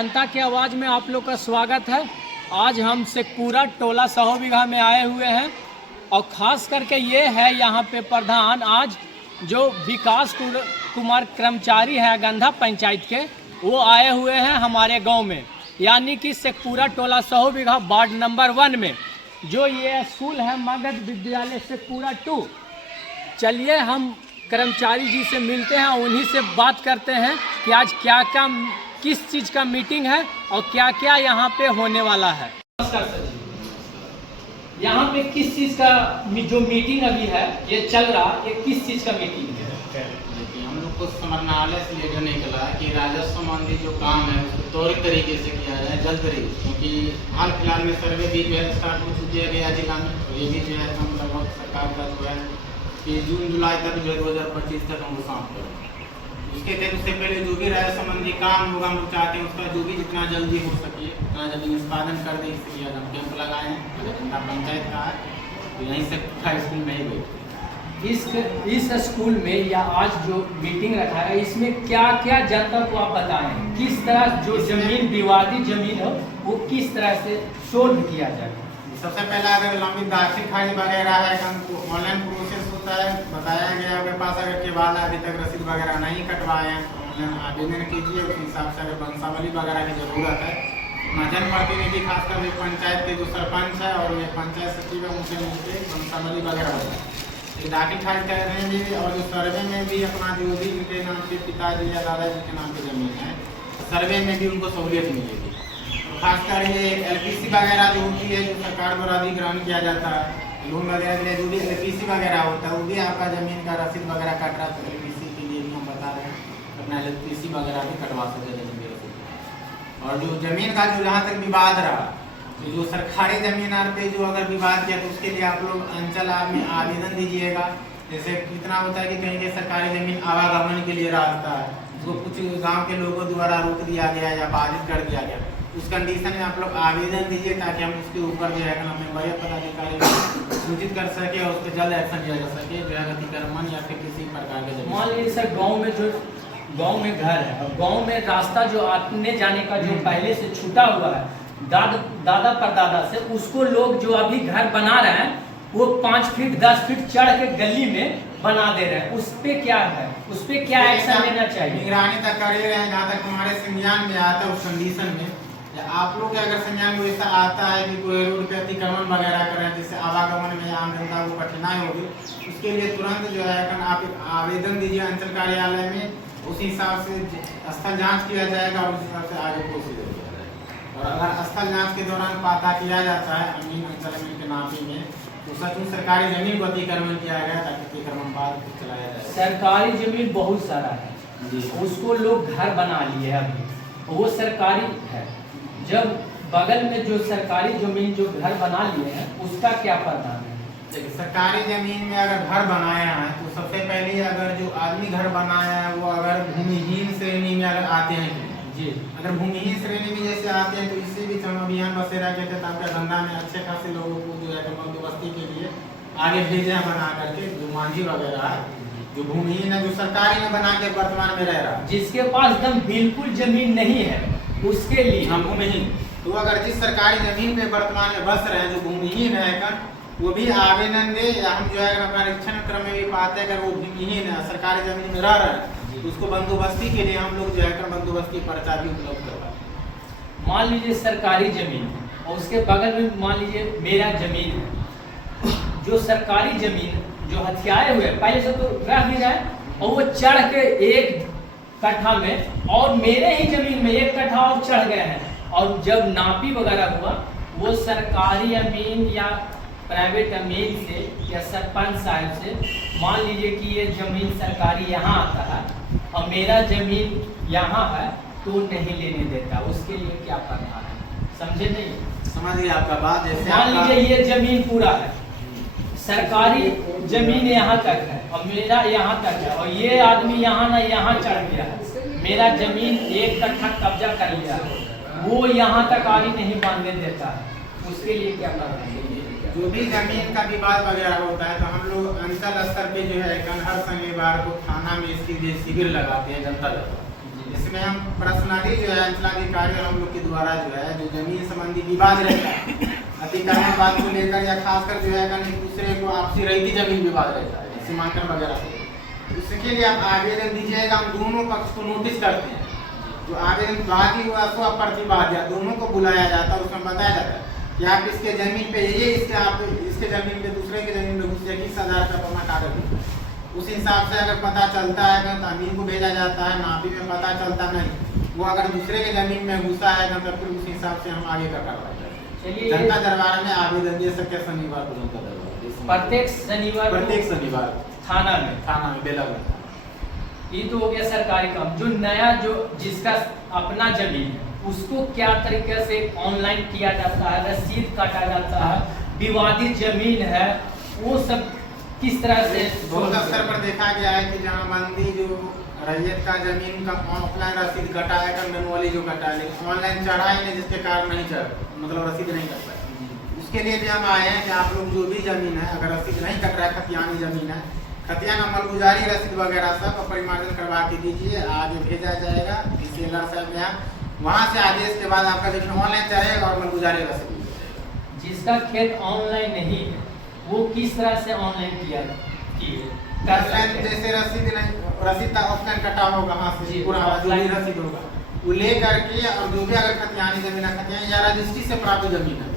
जनता की आवाज़ में आप लोग का स्वागत है। आज हम शेखपुरा टोला 100 बीघा में आए हुए हैं और ख़ास करके ये है यहाँ पे प्रधान आज जो विकास कुमार कर्मचारी है गंधा पंचायत के, वो आए हुए हैं हमारे गांव में, यानी कि शेखपुरा टोला 100 बीघा वार्ड नंबर 1 में जो ये स्कूल है मगध विद्यालय शेखपुरा 2। चलिए हम कर्मचारी जी से मिलते हैं, उन्हीं से बात करते हैं कि आज क्या क्या किस चीज़ का मीटिंग है और क्या क्या यहाँ पे होने वाला है। नमस्कार सर जी, यहाँ पे किस चीज़ का जो मीटिंग अभी है ये चल रहा, ये किस चीज़ का मीटिंग है? देखिए, हम लोग को समरनालय से लेकर निकला कि राजस्व संबंधी जो काम है उसको त्वरित तरीके से किया जाए, जल्द तरीके, क्योंकि हाल फिलहाल में सर्वे भी जो है स्टार्ट हो चुकी है गया जिला में। तो ये भी जो है हम लगभग सरकार का जो है कि जून जुलाई तक जो है 2025 तक हम समाप्त करेंगे। उसके तहत उससे पहले जो भी राजस्व संबंधी काम होगा हम लोग चाहते हैं उसका जो भी जितना जल्दी हो सके उतना जल्दी निष्पादन कर दें। इसलिए आज हम कैंप लगाए हैं गंधा पंचायत का है, तो यहीं से स्कूल में ही गए। इस स्कूल में या आज जो मीटिंग रखा है इसमें क्या क्या जनता को आप बताएं, किस तरह जो जमीन विवादित जमीन हो वो किस तरह से सोल्व किया जाए। सबसे पहला अगर लंबी दाखिल खारिज वगैरह है तो ऑनलाइन प्रोसेस होता है, बताया गया आपके पास अगर के बाद अभी तक रसीद वगैरह नहीं कटवाए हैं ऑनलाइन आवेदन कीजिए। उस हिसाब से अगर वंशावली वगैरह की ज़रूरत है जनप्रतिनिधि खासकर जो पंचायत के जो सरपंच है और ये पंचायत सचिव है उनसे मिलकर वंशावली वगैरह होता है दाखिल खारिज करने भी, और जो सर्वे में भी अपना जो भी उनके नाम के पिताजी या दादाजी के नाम की जमीन है सर्वे में भी उनको सहूलियत मिलेगी। खासकर ये एलपीसी वगैरह जो होती है जो सरकार द्वारा अधिग्रहण किया जाता है लोन वगैरह के लिए, जो भी एलपीसी वगैरह होता है वो भी आपका ज़मीन का रसीद वगैरह कट रहा है तो एलपीसी के लिए भी हम बता रहे हैं अपना एलपीसी वगैरह भी कटवा सकते हैं ज़मीन रसीद। और जो ज़मीन का जो जहाँ तक विवाद रहा तो जो सरकारी ज़मीन पे जो अगर विवाद किया तो उसके लिए आप लोग अंचल में आवेदन दीजिएगा। जैसे कितना होता है कि कहीं के सरकारी ज़मीन आवागमन के लिए रास्ता है उसको कुछ गाँव के लोगों द्वारा रोक दिया गया या बाधित कर दिया गया, उस कंडीशन में आप लोग आवेदन दीजिए ताकि हम उसके ऊपर जो है हमें बड़े पदाधिकारी सूचित कर सके और उस पर जल्द एक्शन लिया जा सके जो है अतिक्रमण या फिर किसी प्रकार के। मान लीजिए सर गांव में घर है और गांव में रास्ता जो आने जाने का जो पहले से छूटा हुआ है दादा परदादा से, उसको लोग जो अभी घर बना रहे हैं वो 5 फीट 10 फीट चढ़ के गली में बना दे रहे हैं, उस पे क्या है, उस पे क्या एक्शन लेना चाहिए? निगरानी तक कर रहे हैं जहाँ तक हमारे संज्ञान में आता है उस कंडीशन में, या आप लोग अगर संज्ञान में ऐसा आता है कि कोई रोड पे अतिक्रमण वगैरह कर रहे हैं जिससे आवागमन में आम जनता को कठिनाई होगी, उसके लिए तुरंत जो है आप आवेदन दीजिए अंचल कार्यालय में, उस हिसाब से स्थल जाँच किया जाएगा और उस हिसाब से आगे प्रोसीजर किया जाएगा। और अगर स्थल जाँच के दौरान पता किया जाता है अमीन अंचल के नापी में तो सचमुच सरकारी जमीन को अतिक्रमण किया गया ताकि अतिक्रमण बाद चलाया जाए। सरकारी जमीन बहुत सारा है, उसको लोग घर बना लिए अभी, वो सरकारी है। जब बगल में जो सरकारी जमीन जो घर बना लिए हैं उसका क्या प्रावधान है? देखिए, सरकारी जमीन में अगर घर बनाया है तो सबसे पहले अगर जो आदमी घर बनाया है वो अगर भूमिहीन श्रेणी में अगर आते हैं जी, अगर भूमिहीन श्रेणी में जैसे आते हैं तो इससे भी हम अभियान बसेरा के तहत आपका धंधा में अच्छे खासे लोगों को जो है बंदोबस्ती के लिए आगे भेजे हैं बना करके, जो मांझी वगैरह है जो भूमिहीन है जो सरकारी में बना के वर्तमान में रह रहा है, जिसके पास एकदम बिल्कुल जमीन नहीं है उसके लिए हम भूमिहीन, तो अगर जिस सरकारी जमीन पे वर्तमान में बस रहे हैं जो भूमिहीन है वो भी आवेदन दे, या हम जो है अपना निरीक्षण क्रम में भी पाते हैं अगर वो भूमिहीन है सरकारी जमीन में रह रहे हैं तो उसको बंदोबस्ती के लिए हम लोग जो है बंदोबस्ती पर्चा भी उपलब्ध करवाएं। मान लीजिए सरकारी जमीन और उसके बगल में मान लीजिए मेरा जमीन है, जो सरकारी जमीन जो हथियाए हुए पहले से तो रह भी रहे और वो चढ़ के 1 कट्ठा में और मेरे ही जमीन में 1 कट्ठा और चढ़ गए हैं, और जब नापी वगैरह हुआ वो सरकारी अमीन या प्राइवेट अमीन से या सरपंच साहब से मान लीजिए कि ये जमीन सरकारी यहाँ आता है और मेरा जमीन यहाँ है तो नहीं लेने देता, उसके लिए क्या करना है? समझे नहीं? समझ गए आपका बात। जैसे मान लीजिए ये जमीन पूरा है, सरकारी जमीन यहाँ तक है और मेरा यहाँ तक है, और ये आदमी यहाँ ना यहाँ चढ़ गया है, मेरा जमीन 1 कट्ठा कब्जा कर लिया है, वो यहाँ तक आगे नहीं बांधने देता है, उसके लिए क्या करना है? जो भी जमीन का विवाद वगैरह होता है तो हम लोग अंचल स्तर पे जो है हर शनिवार को थाना में इसके लिए शिविर लगाते हैं जनता दरबार। इसमें हम पर्सनली जो है अंचलाधिकारी और हम लोग के द्वारा जो है जो जमीन संबंधी विवाद रहता है अतिक्रमण बात को लेकर या खासकर जो है एक दूसरे को आपसी रहित जमीन विवाद रहता है सीमांकन वगैरह से, इसके लिए आप आवेदन दीजिएगा। हम दोनों पक्ष को नोटिस करते हैं, जो आवेदन बाकी हुआ तो प्रतिवाद या दोनों को बुलाया जाता है, उसमें बताया जाता है कि आप इसके जमीन पे ये इसके जमीन पे दूसरे के जमीन में घुस जाए 20,000 का अपना कागज, उस हिसाब से अगर पता चलता है तो अमीन को भेजा जाता है, नापी में पता चलता नहीं वो अगर दूसरे के जमीन में घुसा है तो फिर उस हिसाब से हम आगे का कार्रवाई करते हैं। चलिए, जनता दरबार में आवेदन दे सकते हैं शनिवार को, जनता दरबार प्रत्येक शनिवार थाना में बेलागंज। ये तो हो गया सरकारी काम। जो नया जो जिसका अपना जमीन है उसको क्या तरीके से ऑनलाइन किया जाता है, रसीद काटा जाता है, विवादित जमीन है वो सब किस तरह से? बहुत स्तर पर देखा गया है कि जमाबंदी जो रैयत का जमीन का ऑफलाइन रसीद कटा है कर मैनुअली जो कटा है, लेकिन ऑनलाइन चढ़ा ही नहीं जिसके कारण नहीं चढ़ मतलब रसीद नहीं कट पाए। उसके लिए भी हम आए हैं कि आप लोग जो भी जमीन है अगर रसीद नहीं कट रहा है, खतियानी जमीन है, खतियान अमलगुजारी रसीद वगैरह सब परिमार्जन करवा के दीजिए, आगे भेजा जाएगा डीसीएलआर साहब यहाँ, वहाँ से आदेश के बाद आपका जमीन ऑनलाइन चढ़ेगा और अमलगुजारी रसीद। जिसका खेत ऑनलाइन नहीं है वो किस तरह से ऑनलाइन किया जैसे रसीद ऑफलाइन कटा होगा वहाँ से पूरा जो भी रसीद होगा वो ले करके, और जो भी अगर खतियानी जमीन है खतियानी या रजिस्ट्री से प्राप्त जमीन है,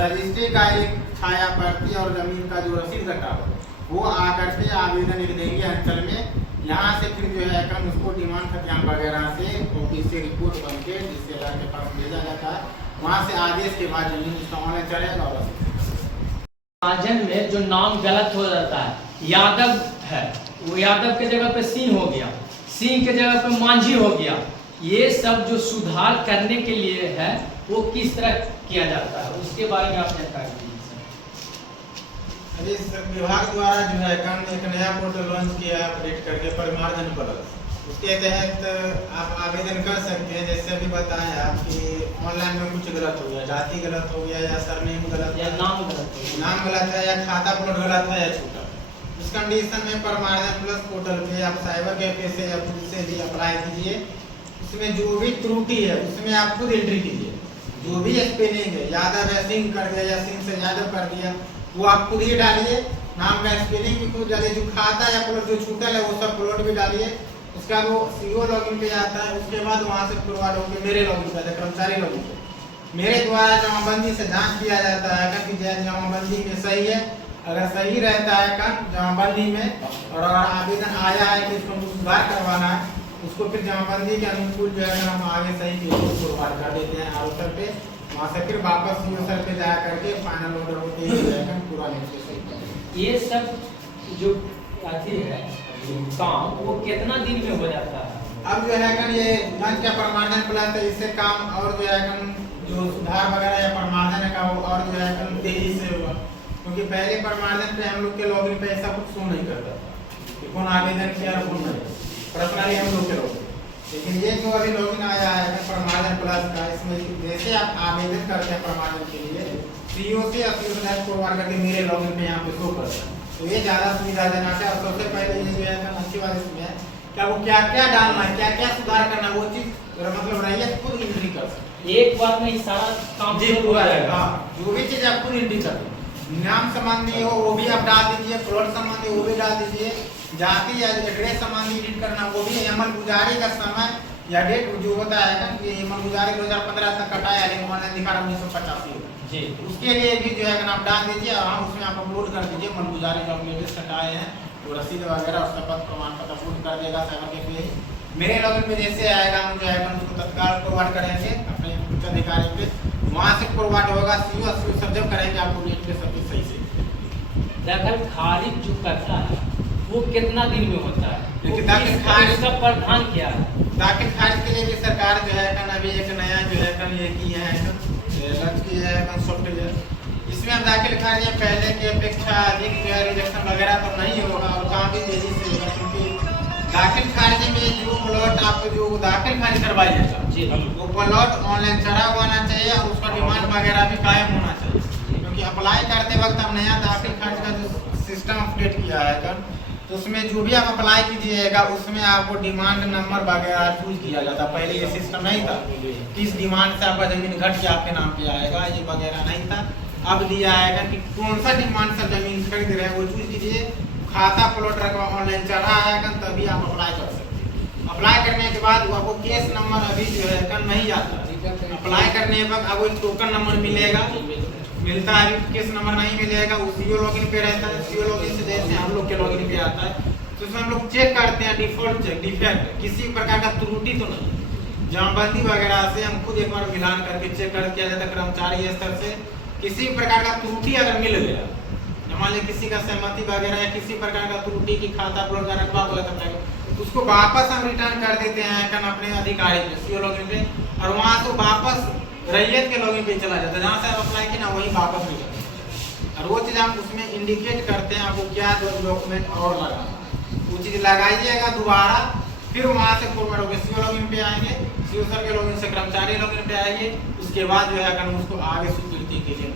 रजिस्ट्री का एक छाया प्रति और जमीन का जो रसीद कटा हो वो आकर के आवेदन लिख देंगे अंचल में, यहाँ से फिर जो है कम उसको डिमांड खतियान वगैरह से ऑफिस से रिपोर्ट बन के डीसीएलआर के पास भेजा जाता है, वहाँ से आदेश के बाद जमीन उसका ऑनलाइन चढ़ेगा। और विभाजन में जो नाम गलत हो जाता है, यादव है वो यादव के जगह पे सिंह हो गया, सिंह के जगह पे मांझी हो गया, ये सब जो सुधार करने के लिए है वो किस तरह किया जाता है उसके बारे में आप जानकारी दीजिए। अभी विभाग द्वारा जो है एक नया पोर्टल लॉन्च किया है अपडेट करके परिमार्जन प्लस, उसके तहत आप आवेदन कर सकते हैं। जैसे अभी बताएं आपकी ऑनलाइन में कुछ गलत हो गया, जाति गलत हो गया या सरनेम गलत या नाम गलत है या खाता प्लॉट गलत है या छूटा, इस कंडीशन में परिमार्जन प्लस पोर्टल पे आप साइबर कैफे से या पुलिस से भी अप्लाई कीजिए। उसमें जो भी त्रुटि है उसमें आप खुद एंट्री कीजिए, जो भी स्पेलिंग है यादव है सिंह कर दिया या सिंह से यादव कर दिया वो आप खुद ही डालिए, नाम का स्पेलिंग भी खुद डालिए, जो खाता या प्लॉट जो छूटल है वो सब प्लॉट भी डालिए। उसके बाद वो सीओ लॉगिन पे जाता है, उसके बाद वहाँ से फॉरवर्ड होकर मेरे लॉगिन पे कर्मचारी लॉगिन पे मेरे द्वारा जमाबंदी से जांच किया जाता है कि जमाबंदी में सही है, अगर सही रहता है जमाबंदी में और अगर आवेदन आया है कि इसको सुधार करवाना है उसको फिर जमाबंदी के अनुकूल जो है हम आगे सही फॉरवर्ड कर देते हैं आरोप पे, वहाँ से फिर वापस सीओ सर पे जा करके फाइनल ऑर्डर होते ही पूरा सही। ये सब जो अथी है काम वो कितना दिन में हो जाता है? अब जो है ये मंच का परिमार्जन प्लस है, इससे काम और जो है जो सुधार वगैरह या परिमार्जन का वो और जो है तेजी से होगा, क्योंकि पहले परिमार्जन पे हम लोग के लॉगिन पे ऐसा कुछ शो नहीं करता था कि कौन आवेदन किया और कौन नहीं, पर्सनली हम लोग के लॉगिन। लेकिन ये जो अभी लॉगिन आया है परिमार्जन प्लस का, इसमें जैसे आप आवेदन करते हैं परिमार्जन के लिए सीओ से या सीओ से फॉरवर्ड करके मेरे लॉगिन पे यहाँ पे शो करता है, तो ये ज़्यादा सुविधाजनक है। और सबसे पहले ये जो है अच्छी बात इसमें है क्या वो क्या क्या डालना है, क्या क्या सुधार करना है, वो चीज़ मतलब रैयत खुद एंट्री कर सकते, एक बार में सारा काम पूरा रहेगा। जो भी चीज़ आप खुद एंट्री कर, नाम संबंधी हो वो भी आप डाल दीजिए, प्लॉट संबंधी वो भी डाल दीजिए, जाति या एड्रेस संबंधी एडिट करना वो भी, अमल गुजारी का समय या डेट जो होता है ना कि अमल गुजारी 2015 तक कटाया लेकिन ऑनलाइन दिखा रहा 1985 जी, उसके लिए भी जो है आप डाल दीजिए और उसमें आप अपलोड कर दीजिए अमल गुजारी जो लेटेस्ट कटाए हैं वो रसीद वगैरह और शपथ प्रमाण पत्र अपलोड कर देगा साइबर के पे। मेरे लॉगिन में जैसे आएगा हम जो है उसको तत्काल फॉरवर्ड करेंगे अपने उच्च अधिकारी पे, वहाँ से फॉरवर्ड होगा सीओ सब जब करेंगे आपको डेट पे सब सही से। दाखिल खारिज जो करता है वो कितना दिन में होता है? लेकिन दाखिल खारिज का प्रावधान क्या है? दाखिल खारिज के लिए भी सरकार जो है अभी एक नया जो है ये की है लॉन्च किया है सॉफ्टवेयर, इसमें अब दाखिल खारिज पहले की अपेक्षा अधिक जो है रिजेक्शन वगैरह तो नहीं होगा और काम भी तेजी से होगा, क्योंकि दाखिल खारिज में जो प्लॉट आप जो दाखिल खारिज करवाइएगा वो प्लॉट ऑनलाइन चढ़ा हुआ होना चाहिए और उसका डिमांड वगैरह भी कायम होना चाहिए, क्योंकि अप्लाई करते वक्त हम नया दाखिल खारिज का जो सिस्टम अपडेट किया है तो उसमें जो भी आप अप्लाई कीजिएगा उसमें आपको डिमांड नंबर वगैरह चूज किया जाता। पहले ये सिस्टम नहीं था, किस डिमांड से आपका जमीन घट के आपके नाम पे आएगा, ये वगैरह नहीं था। अब दिया आएगा कि कौन सा डिमांड से जमीन खरीद रहे हैं वो चूज कीजिए, खाता प्लॉट रकबा ऑनलाइन चढ़ा आएगा तभी आप अप्लाई कर सकते हैं। अप्लाई करने के बाद आपको केस नंबर अभी जो है कल नहीं आता, अप्लाई करने के बाद आपको एक टोकन नंबर मिलता है, अभी केस नंबर नहीं मिलेगा। वो सीओ लॉगिन पे रहता है, सीओ लॉगिन से जैसे हम लोग के लॉगिन पे आता है तो उसमें हम लोग चेक करते हैं डिफॉल्ट चेक, डिफेक्ट किसी प्रकार का त्रुटि तो नहीं, जमाबंदी वगैरह से हम खुद एक बार मिलान करके चेक कर किया जाता है कर्मचारी स्तर से। किसी प्रकार का त्रुटि अगर मिल गया, मान लीजिए किसी का सहमति वगैरह या किसी प्रकार का त्रुटि की खाता प्लॉट का रकबा गलत है, उसको वापस हम रिटर्न कर देते हैं अपने अधिकारी पे, सीओ लॉगिन पे, और वहाँ से वापस रैयत के लॉगिन पे चला जाता है, जहाँ से आप अप्लाई किए ना वहीं वापस रिटर्न। और वो चीज़ हम उसमें इंडिकेट करते हैं आपको क्या डॉक्यूमेंट और लगाना, वो चीज़ लगाइएगा दोबारा, फिर वहाँ से फॉरवर्ड होकर सीओ लॉगिन पे आएंगे, सीओ सर के लॉगिन से कर्मचारी लॉगिन पे आएंगे, उसके बाद जो है अगर उसको आगे स्वीकृति के लिए।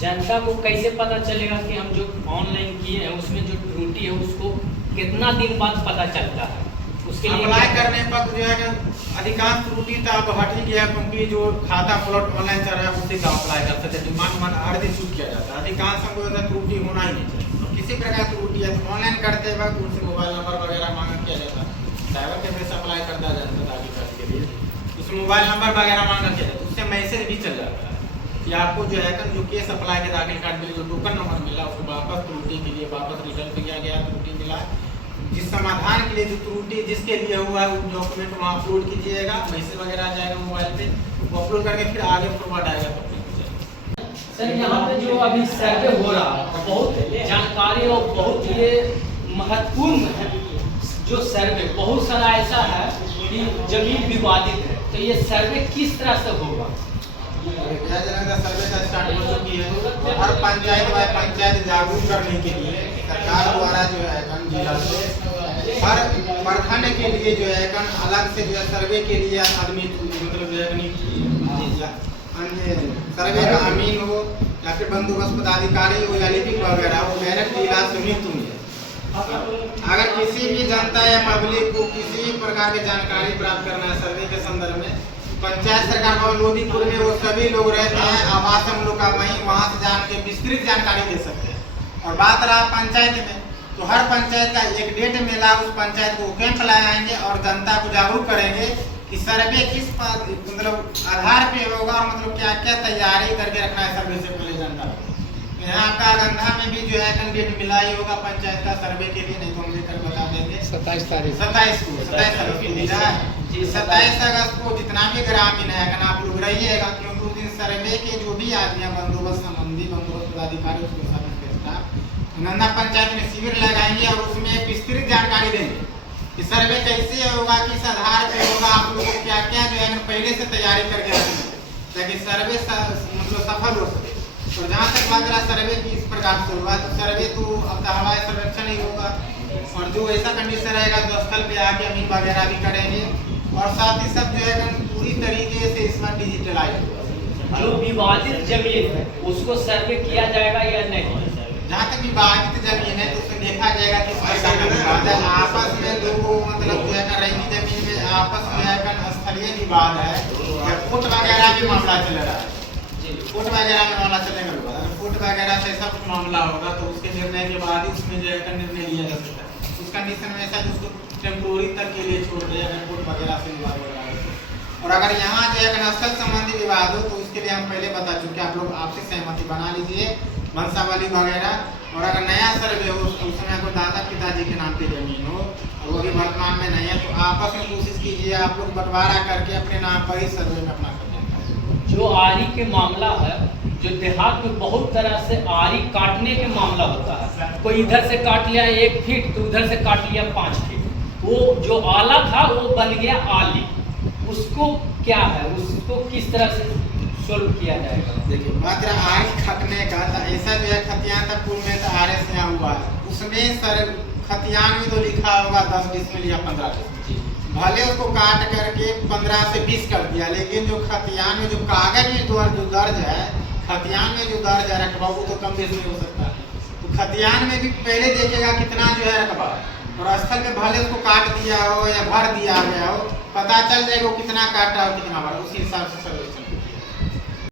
जनता को कैसे पता चलेगा कि हम जो ऑनलाइन किए हैं उसमें जो त्रुटि है उसको कितना दिन बाद पता चलता है? उसके लिए अप्लाई करने पर जो है अधिकांश त्रुटि तो अब हट ही गया, क्योंकि जो खाता प्लॉट ऑनलाइन चल रहा है उसी का अप्लाई कर सकते हैं, डिमांड हर दिन चूज किया जाता है। अधिकांश हमको त्रुटि होना ही नहीं चाहिए, तो किसी प्रकार त्रुटि है तो ऑनलाइन करते वक्त उनसे मोबाइल नंबर वगैरह मांगा किया जाता है, साइबर कैफे से अप्लाई करता जाता है आगे करने के लिए, उसमें मोबाइल नंबर वगैरह मांगा किया जाता है, उससे मैसेज भी चल जाता है कि आपको जो है जो केस अप्लाई के दाखिल कार्ड में जो टोकन नंबर मिला उसको वापस त्रुटि के लिए वापस रिटर्न किया गया, त्रुटि मिला, जिस समाधान के लिए जो त्रुटि जिसके लिए हुआ है वो डॉक्यूमेंट वहाँ अपलोड कीजिएगा, मैसेज वगैरह आ जाएगा मोबाइल पे, वो अपलोड करके फिर आगे फॉरवर्ड आएगा तो। सर यहाँ पे जो अभी सर्वे हो रहा है बहुत जानकारी और बहुत ये महत्वपूर्ण है, जो सर्वे बहुत सारा ऐसा है कि जमीन विवादित है, तो ये सर्वे किस तरह से होगा? सर्वे का स्टार्ट हो चुकी है, हर पंचायत जागरूक करने के लिए सरकार द्वारा जो है जिला से हर प्रखंड के लिए जो है अलग से जो है सर्वे के लिए आदमी मतलब जो है सर्वे का अमीन हो या फिर बंदोबस्त पदाधिकारी हो या लिपिक वगैरह हो, डायरेक्ट जिला से नियुक्त हुई। अगर किसी भी जनता या पब्लिक को किसी प्रकार की जानकारी प्राप्त करना है सर्वे के संदर्भ में, पंचायत सरकार भवन लोधीपुर में वो सभी लोग रहते हैं, आवास हम लोग का वहाँ से जान के विस्तृत जानकारी दे सकते हैं। और बात रहा पंचायत में, तो हर पंचायत का एक डेट मिला, उस पंचायत को कैंप लगाएंगे और जनता को जागरूक करेंगे कि सर्वे किस मतलब आधार पे होगा और मतलब क्या क्या तैयारी करके रखना है सर्वे से पहले जनता को। यहाँ आपका गंधा में भी जो है डेट मिला ही होगा पंचायत का सर्वे के लिए, नहीं तो हम लेकर बता देंगे 27 तारीख को 27 अगस्त को जितना भी ग्रामीण है आप लोग रहिएगा, क्योंकि उस दिन सर्वे के जो भी आदमी बंदोबस्त संबंधी बंदोबस्त पदाधिकारी नंदा पंचायत में शिविर लगाएंगे और उसमें विस्तृत जानकारी देंगे कि सर्वे कैसे होगा, किस आधार पे होगा, आप लोगों को क्या क्या जो है पहले से तैयारी करके रखेंगे ताकि सर्वे मतलब सफल हो सके। और जहाँ तक बात रहा सर्वे की इस प्रकार से होगा, तो सर्वे तो अब हवाई सर्वेक्षण ही होगा, और जो ऐसा कंडीशन रहेगा जो स्थल पे आके अमीन वगैरह भी करेंगे, और साथ ही सब जो है पूरी तरीके से इसमें डिजिटलाइज होगा। जो विवादित जमीन है उसको सर्वे किया जाएगा या नहीं? जहाँ तक विवादित जमीन है तो उसमें देखा जाएगा कि आपस में लोगों मतलब जो है रही जमीन में आपस में स्थलीय विवाद है या कोर्ट वगैरह भी मामला चल रहा है, कोर्ट वगैरह में मामला चलेगा, अगर कोर्ट वगैरह से ऐसा कुछ मामला होगा तो उसके निर्णय के बाद ही उसमें जो है निर्णय लिया जा सकता है। उस कंडीशन में ऐसा उसको टेम्पोररी तक के लिए छोड़ दिया अगर कोर्ट वगैरह से विवाद हो रहा है। और अगर यहाँ जो है स्थल संबंधी विवाद हो तो उसके लिए हम पहले बता चुके, आप लोग आपसी सहमति बना लीजिए वंशावली वगैरह। और अगर नया सर्वे हो तो उसमें आपको दादा पिताजी के नाम पे जमीन हो और वो भी वर्तमान में नहीं है, तो आपस में कोशिश कीजिए आप लोग बंटवारा करके अपने नाम पर ही सर्वे में अपना कर। जो आरी के मामला है, जो देहात में बहुत तरह से आरी काटने के मामला होता है, कोई इधर से काट लिया 1 फीट तो उधर से काट लिया 5 फीट, वो जो आला था वो बन गया आली, उसको क्या है, उसको किस तरह से सोल्व किया जाएगा? देखिए मात्र आरी खतने का था, ऐसा जो है खतियान तक पूर्व में तो RS यहाँ हुआ है, उसमें सर खतियान में तो लिखा होगा 10 डिसमिल या 15 डिसमिल, भले उसको काट करके 15 से 20 कर दिया, लेकिन जो खतियान में जो कागज में जो दर्ज है, खतियान में जो दर्ज है रकबा वो तो कम बेसी हो सकता है। तो खतियान में भी पहले देखेगा कितना जो है रकबा, और स्थल में भले उसको काट दिया हो या भर दिया गया हो, पता चल जाएगा वो कितना काटा हो कितना भरा, उसी हिसाब से